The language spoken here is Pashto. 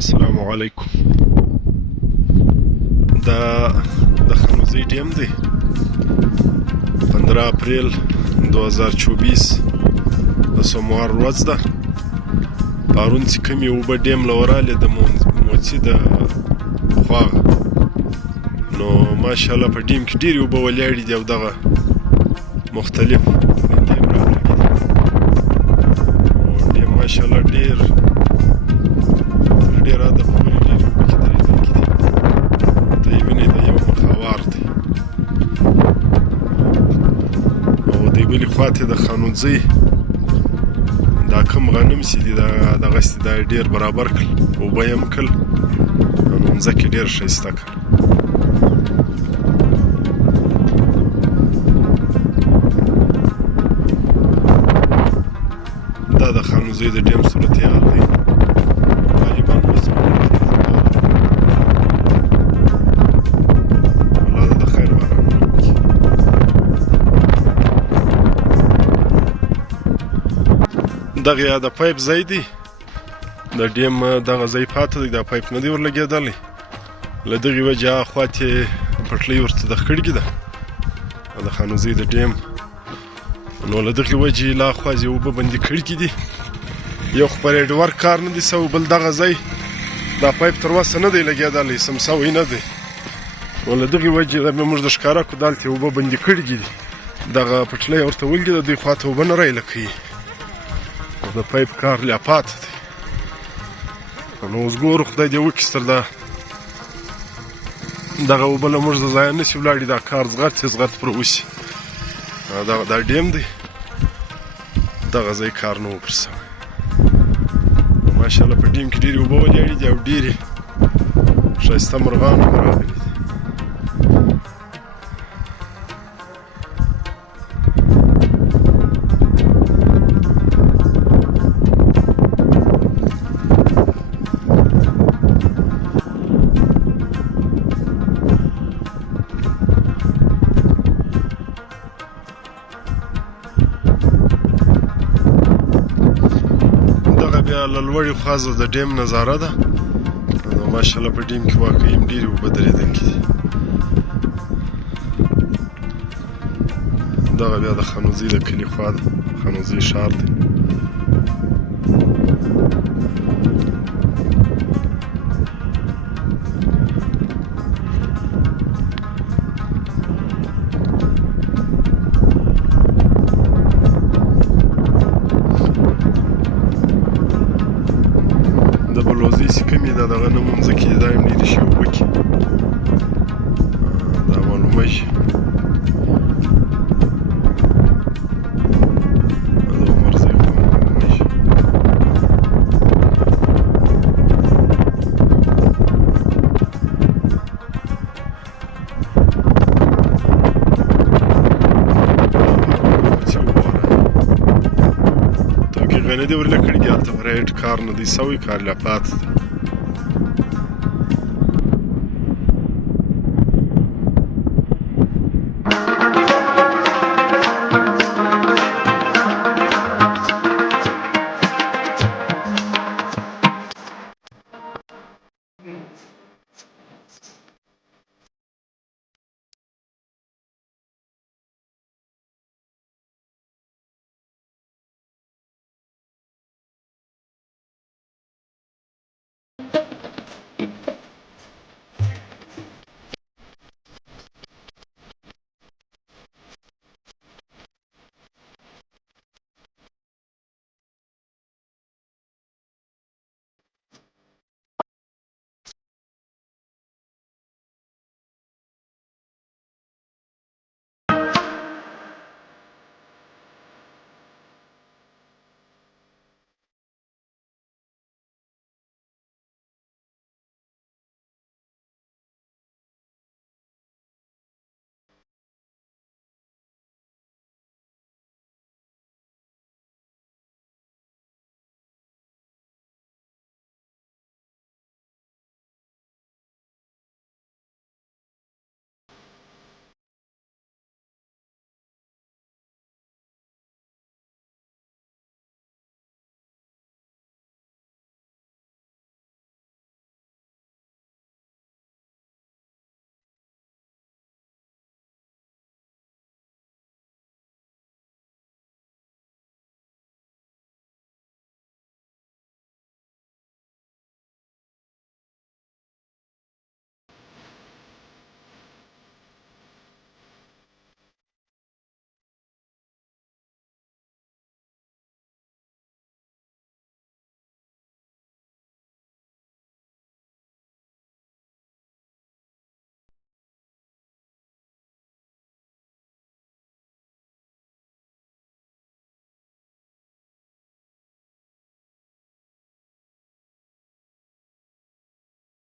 السلام علیکم. دا د خانوزۍ ډیم دی. 15 اپریل 2024 د سوموار ورځ ده. پرون چې کومې اوبه ډیم له ورالې د موڅي د خوا، نو ماشاءالله په ډیم کې ډېرې اوبه ولاړې دي او دغه مختلف ډیم راغلي دي. ډیم ماشاءالله ډېر ډېر حده پورې ډېرې اوبه کې درېدونکي دي. ته یې وینئ د یو مخ هوار دی او د بلې خواته د خانوزۍ دا کم غنم چې دي دغسې دا ډېر برابر کړل، اوبه یې هم کړل او مځکې ډېر ښایسته کړل. دا د خانوزۍ د ډیم صورتحال دی. غالبا اوس الله د خیر بارانونه وکړي. دغه یا د پایپ ځای دی، د ډیم دغه ځای پاته دی، دا پایپ نه دی ورلګېدلی. له دغې وجې هغه خواته پټلۍ ورته د خړګې ده د خانوزۍ د ډیم، نو له دغې وجې لا خوا اوبه بندي کړي دي. یو خو پر هیډ کار نه دی سوی، بل دغه ځای دا پایپ تر اوسه نه دی لګېدلی، سم سوی نه دی. نو له دغې وجې موږ د ښکاره کړو دلته اوبه بندي کړي دي، دغه پټلۍ ورته ولګېده، دوی خواته اوبه نه رایله کوي. د پایپ کار لا پاته دی. نو اوس ګورو خدای دې وکړي ستر دغه اوبه له موږ د ځایه نه شي ولاړې، دا کار زغرت پرې وشي. دا ډیم دی، دغه ځای کار نه و پر سوی. ماشاءالله په ډیم کې ډېرې اوبه ولاړې دي او ډېرې ښایسته مرغان هم راغلي دي. بیا له لوړې خوا د ډیم نظاره ده. ماشاءالله په ډیم کې واقعي هم ډېرې اوبه درېدونکي دي. دغه بیا د خانوزۍ د کلي خوا ده، خانوزۍ ښار دی. د بلوزۍ چې کومې ده دغه نه مځکې دا هم ډېرې شي اوبه کې، دا معلومه شي. د عمرزۍ خوا معلومه شي. توکې غنه دې ورله کړي دي، هلته پر هیډ کار نه دی سوی، کار لا پاته دی.